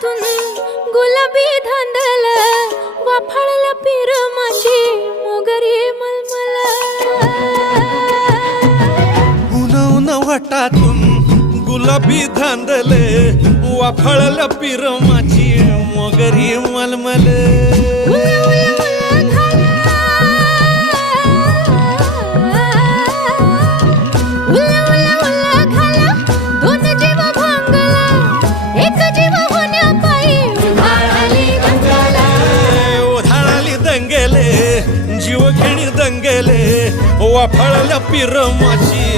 हातातून गुलाबी धांदल वाफाळला पिरमाची मोगरी मलमल उन उन वाटातून गुलाबी धांदले वाफाळला पिरमाची मोगरी मलमल जीव घेणी दंगेले वाफाळल्या पिरमाची